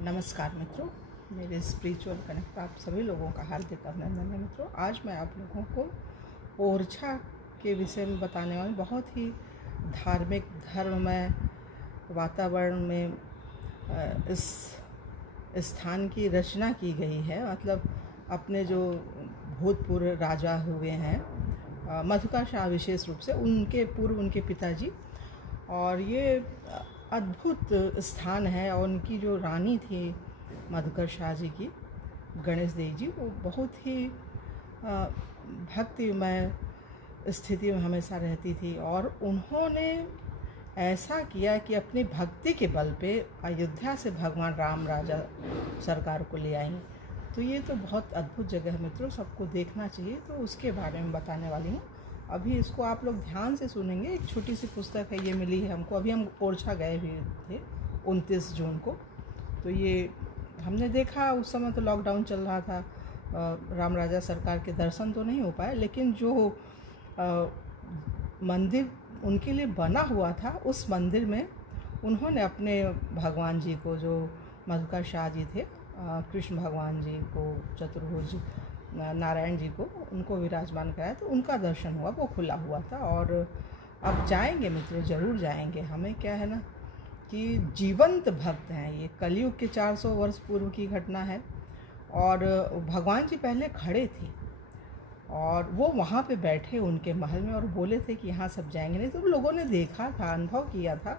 नमस्कार मित्रों, मेरे स्पिरिचुअल कनेक्ट आप सभी लोगों का हार्दिक अभिनंदन है। मित्रों, आज मैं आप लोगों को ओरछा के विषय में बताने वाली बहुत ही धार्मिक धर्ममय वातावरण में इस स्थान की रचना की गई है। मतलब अपने जो भूतपूर्व राजा हुए हैं मधुकर शाह, विशेष रूप से उनके पूर्व उनके पिताजी, और ये अद्भुत स्थान है। और उनकी जो रानी थी मधुकर शाह जी की, गणेश देवी जी, वो बहुत ही भक्तिमय स्थिति में हमेशा रहती थी। और उन्होंने ऐसा किया कि अपनी भक्ति के बल पे अयोध्या से भगवान राम राजा सरकार को ले आई। तो ये तो बहुत अद्भुत जगह है मित्रों, सबको देखना चाहिए। तो उसके बारे में बताने वाली हूँ। अभी इसको आप लोग ध्यान से सुनेंगे। एक छोटी सी पुस्तक है, ये मिली है हमको। अभी हम ओरछा गए भी थे 29 जून को। तो ये हमने देखा, उस समय तो लॉकडाउन चल रहा था, राम राजा सरकार के दर्शन तो नहीं हो पाए, लेकिन जो मंदिर उनके लिए बना हुआ था, उस मंदिर में उन्होंने अपने भगवान जी को, जो मधुकर शाह जी थे, कृष्ण भगवान जी को, चतुर्भुज नारायण जी को, उनको विराजमान कराया। तो उनका दर्शन हुआ, वो खुला हुआ था। और अब जाएंगे मित्रों, ज़रूर जाएंगे। हमें क्या है ना कि जीवंत भक्त हैं। ये कलयुग के 400 वर्ष पूर्व की घटना है। और भगवान जी पहले खड़े थे और वो वहाँ पे बैठे उनके महल में और बोले थे कि यहाँ सब जाएंगे। नहीं तो लोगों ने देखा था, अनुभव किया था।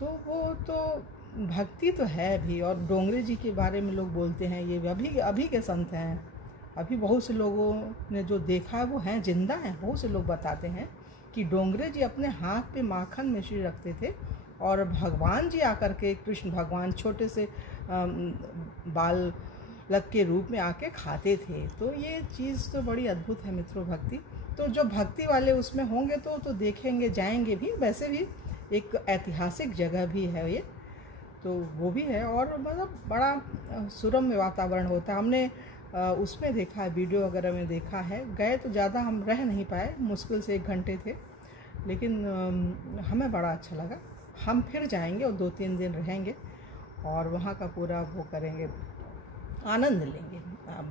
तो वो तो भक्ति तो है भी। और डोंगरे जी के बारे में लोग बोलते हैं ये अभी के संत हैं। अभी बहुत से लोगों ने जो देखा है वो हैं, जिंदा हैं। बहुत से लोग बताते हैं कि डोंगरे जी अपने हाथ पे माखन मिश्री रखते थे और भगवान जी आकर के, कृष्ण भगवान छोटे से बालक के रूप में आके खाते थे। तो ये चीज़ तो बड़ी अद्भुत है मित्रों, भक्ति। तो जो भक्ति वाले उसमें होंगे तो देखेंगे, जाएंगे भी। वैसे भी एक ऐतिहासिक जगह भी है ये, तो वो भी है। और मतलब बड़ा सुरम्य वातावरण होता है। हमने उसमें देखा है, वीडियो वगैरह में देखा है। गए तो ज़्यादा हम रह नहीं पाए, मुश्किल से 1 घंटे थे, लेकिन हमें बड़ा अच्छा लगा। हम फिर जाएंगे और 2-3 दिन रहेंगे और वहाँ का पूरा वो करेंगे, आनंद लेंगे।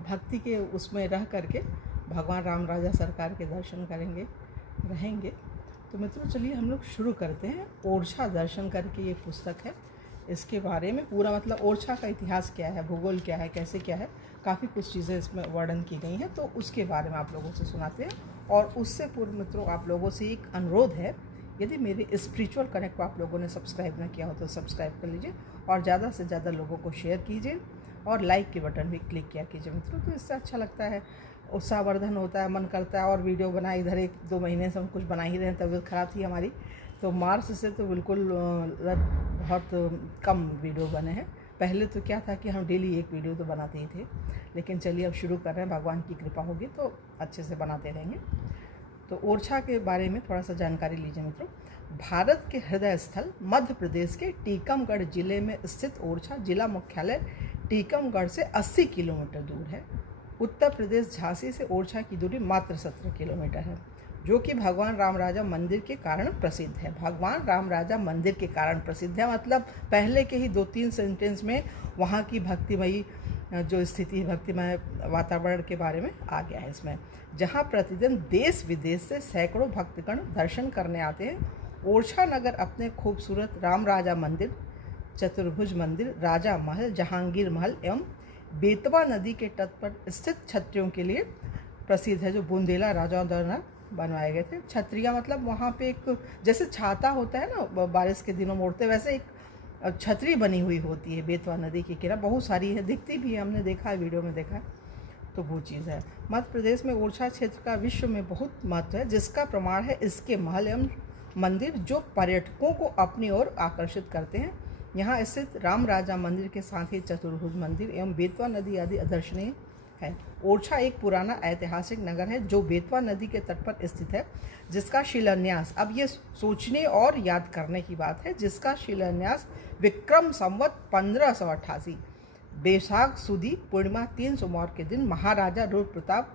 भक्ति के उसमें रह करके भगवान राम राजा सरकार के दर्शन करेंगे, रहेंगे। तो मित्रों चलिए हम लोग शुरू करते हैं। ओरछा दर्शन करके ये पुस्तक है। इसके बारे में पूरा, मतलब ओरछा का इतिहास क्या है, भूगोल क्या है, कैसे क्या है, काफ़ी कुछ चीज़ें इसमें वर्णन की गई हैं। तो उसके बारे में आप लोगों से सुनाते हैं। और उससे पूर्व मित्रों आप लोगों से एक अनुरोध है, यदि मेरे स्पिरिचुअल कनेक्ट को आप लोगों ने सब्सक्राइब ना किया हो तो सब्सक्राइब कर लीजिए और ज़्यादा से ज़्यादा लोगों को शेयर कीजिए और लाइक के बटन भी क्लिक किया कीजिए मित्रों। तो इससे अच्छा लगता है, उत्साहवर्धन होता है, मन करता है और वीडियो बनाए। इधर 1-2 महीने से हम कुछ बना ही रहे हैं, तबीयत ख़राब थी हमारी, तो मार्च से तो बिल्कुल बहुत कम वीडियो बने हैं। पहले तो क्या था कि हम डेली 1 वीडियो तो बनाते ही थे, लेकिन चलिए अब शुरू कर रहे हैं। भगवान की कृपा होगी तो अच्छे से बनाते रहेंगे। तो ओरछा के बारे में थोड़ा सा जानकारी लीजिए मित्रों। भारत के हृदय स्थल मध्य प्रदेश के टीकमगढ़ जिले में स्थित ओरछा जिला मुख्यालय टीकमगढ़ से 80 किलोमीटर दूर है। उत्तर प्रदेश झांसी से ओरछा की दूरी मात्र 17 किलोमीटर है, जो कि भगवान राम राजा मंदिर के कारण प्रसिद्ध है। भगवान राम राजा मंदिर के कारण प्रसिद्ध है, मतलब पहले के ही 2-3 सेंटेंस में वहाँ की भक्तिमयी जो स्थिति, भक्तिमय वातावरण के बारे में आ गया है इसमें, जहाँ प्रतिदिन देश विदेश से सैकड़ों भक्तगण दर्शन करने आते हैं। ओरछा नगर अपने खूबसूरत राम राजा मंदिर, चतुर्भुज मंदिर, राजा महल, जहांगीर महल एवं बेतवा नदी के तट पर स्थित छत्रियों के लिए प्रसिद्ध है, जो बुंदेला राजाओं द्वारा बनवाए गए थे। छत्रियाँ मतलब वहाँ पे एक जैसे छाता होता है ना बारिश के दिनों में उड़ते, वैसे एक छतरी बनी हुई होती है बेतवा नदी के किनारे। बहुत सारी है, दिखती भी है, हमने देखा है, वीडियो में देखा है। तो वो चीज़ है। मध्य प्रदेश में ओरछा क्षेत्र का विश्व में बहुत महत्व है, जिसका प्रमाण है इसके महल एवं मंदिर, जो पर्यटकों को अपनी ओर आकर्षित करते हैं। यहाँ स्थित राम राजा मंदिर के साथ ही चतुर्भुज मंदिर एवं बेतवा नदी आदि दर्शनीय है। ओरछा एक पुराना ऐतिहासिक नगर है जो बेतवा नदी के तट पर स्थित है, जिसका शिलान्यास, अब ये सोचने और याद करने की बात है, जिसका शिलान्यास विक्रम संवत 1588 बैसाख सुदी पूर्णिमा 3 सोमवार के दिन महाराजा रूप प्रताप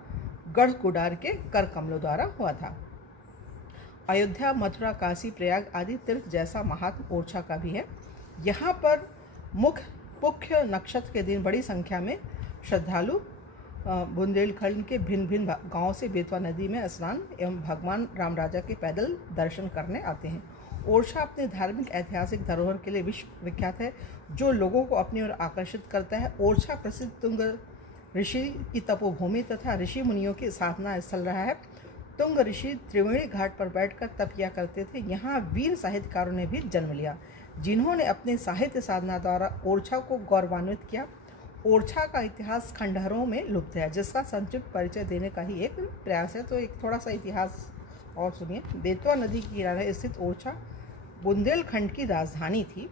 गढ़कुडार के कर कमलों द्वारा हुआ था। अयोध्या, मथुरा, काशी, प्रयाग आदि तीर्थ जैसा महात्म ओरछा का भी है। यहाँ पर मुख्य मुख्य नक्षत्र के दिन बड़ी संख्या में श्रद्धालु बुंदेलखंड के भिन्न भिन्न गांवों से बेतवा नदी में स्नान एवं भगवान राम राजा के पैदल दर्शन करने आते हैं। ओरछा अपने धार्मिक ऐतिहासिक धरोहर के लिए विश्व विख्यात है, जो लोगों को अपनी ओर आकर्षित करता है। ओरछा प्रसिद्ध तुंग ऋषि की तपोभूमि तथा ऋषि मुनियों की साधना स्थल रहा है। तुंग ऋषि त्रिवेणी घाट पर बैठकर तप किया करते थे। यहाँ वीर साहित्यकारों ने भी जन्म लिया, जिन्होंने अपने साहित्य साधना द्वारा ओरछा को गौरवान्वित किया। ओरछा का इतिहास खंडहरों में लुप्त है, जिसका संक्षिप्त परिचय देने का ही एक प्रयास है। तो एक थोड़ा सा इतिहास और सुनिए। बेतवा नदी के किनारे स्थित ओरछा बुंदेलखंड की राजधानी थी।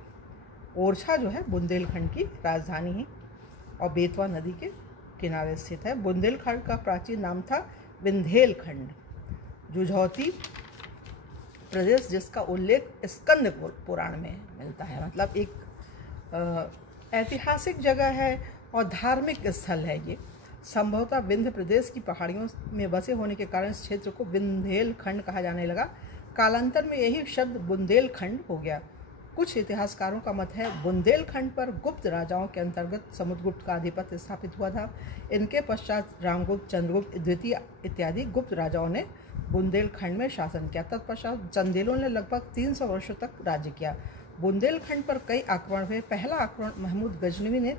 ओरछा जो है बुंदेलखंड की राजधानी है और बेतवा नदी के किनारे स्थित है। बुंदेलखंड का प्राचीन नाम था विंध्येलखंड, जुझौती प्रदेश, जिसका उल्लेख स्कंद पुराण में मिलता है। मतलब एक ऐतिहासिक जगह है और धार्मिक स्थल है। ये संभवतः विंध्य प्रदेश की पहाड़ियों में बसे होने के कारण इस क्षेत्र को विंध्येलखंड कहा जाने लगा। कालांतर में यही शब्द बुंदेलखंड हो गया। कुछ इतिहासकारों का मत है बुंदेलखंड पर गुप्त राजाओं के अंतर्गत समुद्रगुप्त का आधिपत्य स्थापित हुआ था। इनके पश्चात रामगुप्त, चंद्रगुप्त द्वितीय इत्यादि गुप्त राजाओं ने बुंदेलखंड में शासन किया। तत्पश्चात चंदेलों ने लगभग 300 वर्षों तक राज्य किया। बुंदेलखंड पर कई आक्रमण हुए। पहला आक्रमण महमूद गजनवी ने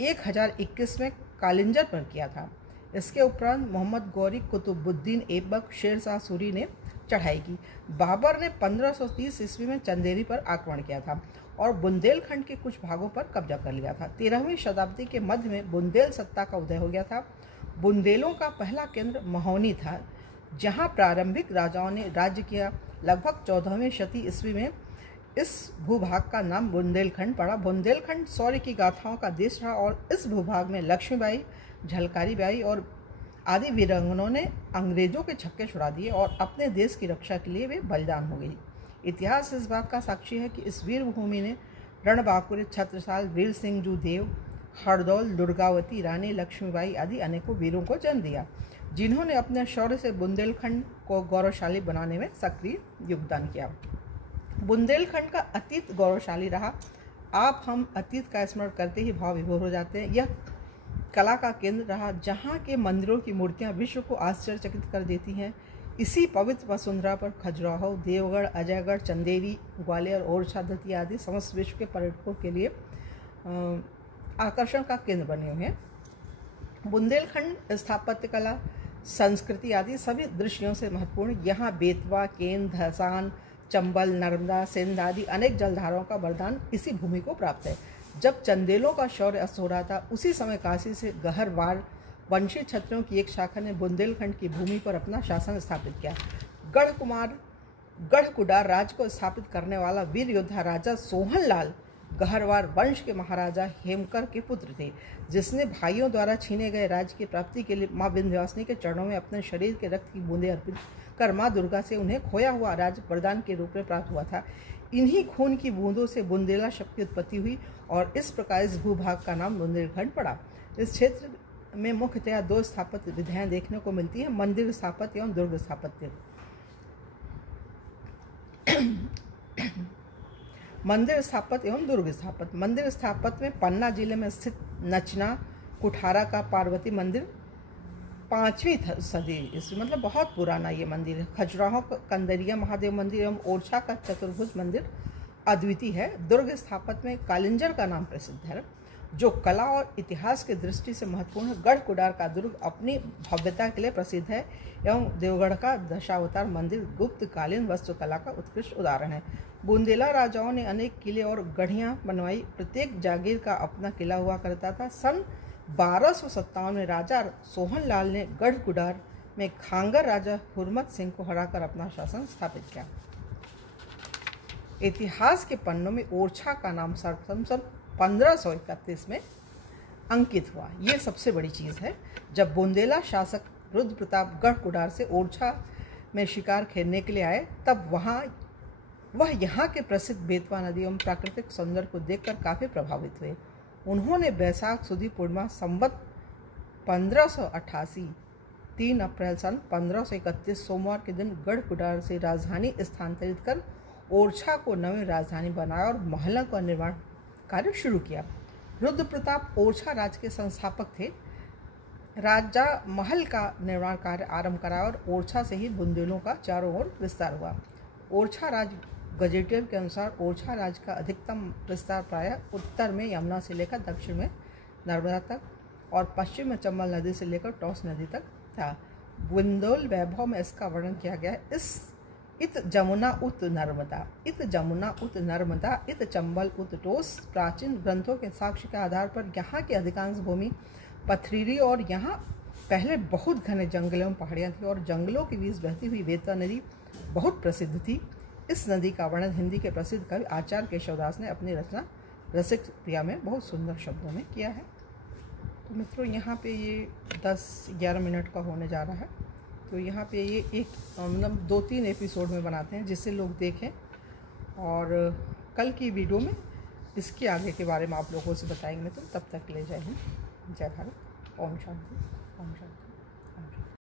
1021 में कालिंजर पर किया था। इसके उपरांत मोहम्मद गौरी, कुतुबुद्दीन ऐबक, शेर शाह सूरी ने चढ़ाई की। बाबर ने 1530 ईस्वी में चंदेरी पर आक्रमण किया था और बुंदेलखंड के कुछ भागों पर कब्जा कर लिया था। 13वीं शताब्दी के मध्य में बुंदेल सत्ता का उदय हो गया था। बुंदेलों का पहला केंद्र महोनी था, जहां प्रारंभिक राजाओं ने राज्य किया। लगभग 14वीं शती ईस्वी में इस भूभाग का नाम बुंदेलखंड पड़ा। बुंदेलखंड शौर्य की गाथाओं का देश रहा और इस भूभाग में लक्ष्मीबाई, झलकारी बाई और आदि वीरांगनाओं ने अंग्रेजों के छक्के छुड़ा दिए और अपने देश की रक्षा के लिए वे बलिदान हो गई। इतिहास इस बात का साक्षी है कि इस वीर भूमि ने रणबांकुरे, छत्रसाल, वीर सिंह जू देव, हरदौल, दुर्गावती, रानी लक्ष्मीबाई आदि अनेकों वीरों को जन्म दिया, जिन्होंने अपने शौर्य से बुंदेलखंड को गौरवशाली बनाने में सक्रिय योगदान किया। बुंदेलखंड का अतीत गौरवशाली रहा। आप हम अतीत का स्मरण करते ही भाव विभोर हो जाते हैं। यह कला का केंद्र रहा, जहाँ के मंदिरों की मूर्तियाँ विश्व को आश्चर्यचकित कर देती हैं। इसी पवित्र वसुंधरा पर खजुराहो, देवगढ़, अजयगढ़, चंदेरी, ग्वालियर, ओरछा, दतिया आदि समस्त विश्व के पर्यटकों के लिए आकर्षण का केंद्र बने हुए हैं। बुंदेलखंड स्थापत्य कला, संस्कृति आदि सभी दृष्टियों से महत्वपूर्ण। यहाँ बेतवा, केन, धसान, चंबल, नर्मदा, सिंध आदि अनेक जलधाराओं का वरदान इसी भूमि को प्राप्त है। जब चंदेलों का शौर्य अस्त हो रहा था, उसी समय काशी से गहरवार वंशी क्षत्रियों की एक शाखा ने बुंदेलखंड की भूमि पर अपना शासन स्थापित किया। गढ़कुडार राज्य को स्थापित करने वाला वीर योद्धा राजा सोहनलाल गहरवार वंश के महाराजा हेमकर के पुत्र थे, जिसने भाइयों द्वारा छीने गए राज्य की प्राप्ति के लिए मां विंध्यवासिनी के चरणों में अपने शरीर के रक्त की बूंदें अर्पित कर मां दुर्गा से उन्हें खोया हुआ राज्य वरदान के रूप में प्राप्त हुआ था। इन्हीं खून की बूंदों से बुंदेला शब्द की उत्पत्ति हुई और इस प्रकार इस भूभाग का नाम बुंदेलखंड पड़ा। इस क्षेत्र में मुख्यतया दो स्थापत्य विधाएं देखने को मिलती है, मंदिर स्थापत्य एवं दुर्ग स्थापत्य। मंदिर स्थापत्य एवं दुर्ग स्थापत्य। मंदिर स्थापत्य में पन्ना जिले में स्थित नचना कुठारा का पार्वती मंदिर 5वीं सदी ईस्वी, मतलब बहुत पुराना ये मंदिर है। खजुराहो कंदरिया महादेव मंदिर एवं ओरछा का चतुर्भुज मंदिर अद्वितीय है। दुर्ग स्थापत्य में कालिंजर का नाम प्रसिद्ध है, जो कला और इतिहास की दृष्टि से महत्वपूर्ण है। गढ़कुडार का दुर्ग अपनी भव्यता के लिए प्रसिद्ध है एवं देवगढ़ का दशावतार मंदिर गुप्तकालीन वास्तुकला का उत्कृष्ट उदाहरण है। बुंदेला राजाओं ने अनेक किले और गढ़ियाँ बनवाई। प्रत्येक जागीर का अपना किला हुआ करता था। सन 1257 में राजा सोहनलाल ने गढ़कुडार में खांगर राजा हुरमत सिंह को हराकर अपना शासन स्थापित किया। इतिहास के पन्नों में ओरछा का नाम सर्वप्रथम सन 1531 में अंकित हुआ। ये सबसे बड़ी चीज़ है। जब बुंदेला शासक रुद्र प्रताप गढ़कुडार से ओरछा में शिकार खेलने के लिए आए, तब वह यहाँ के प्रसिद्ध बेतवा नदी एवं प्राकृतिक सौंदर्य को देखकर काफ़ी प्रभावित हुए। उन्होंने बैसाख सुदी पूर्णिमा संवत 1588 3 अप्रैल सन 1531 सोमवार के दिन गढ़कुडार से राजधानी स्थानांतरित कर ओरछा को नवी राजधानी बनाया और महलों का निर्माण कार्य शुरू किया। रुद्र प्रताप ओरछा राज्य के संस्थापक थे। राजा महल का निर्माण कार्य आरंभ करा और ओरछा से ही बुंदेलों का चारों ओर विस्तार हुआ। ओरछा राज्य गजेटियर के अनुसार ओरछा राज्य का अधिकतम विस्तार प्रायः उत्तर में यमुना से लेकर दक्षिण में नर्मदा तक और पश्चिम में चंबल नदी से लेकर टॉस नदी तक था। बुंदेल वैभव में इसका वर्णन किया गया है। इत जमुना उत नर्मदा, इत जमुना उत नर्मदा, इत चंबल उत टोस। प्राचीन ग्रंथों के साक्ष्य के आधार पर यहाँ की अधिकांश भूमि पथरीली और यहाँ पहले बहुत घने जंगलों एवं पहाड़ियाँ थी और जंगलों के बीच बहती हुई वेता नदी बहुत प्रसिद्ध थी। इस नदी का वर्णन हिंदी के प्रसिद्ध कवि आचार्य केशवदास ने अपनी रचना रसिक प्रिया में बहुत सुंदर शब्दों में किया है। तो मित्रों, यहाँ पे ये 10-11 मिनट का होने जा रहा है। तो यहाँ पे ये एक मतलब 2-3 एपिसोड में बनाते हैं जिससे लोग देखें, और कल की वीडियो में इसके आगे के बारे में आप लोगों से बताएंगे। तो तब तक ले जय हिंद, जय भारत, ओम शांति, ओम शांति।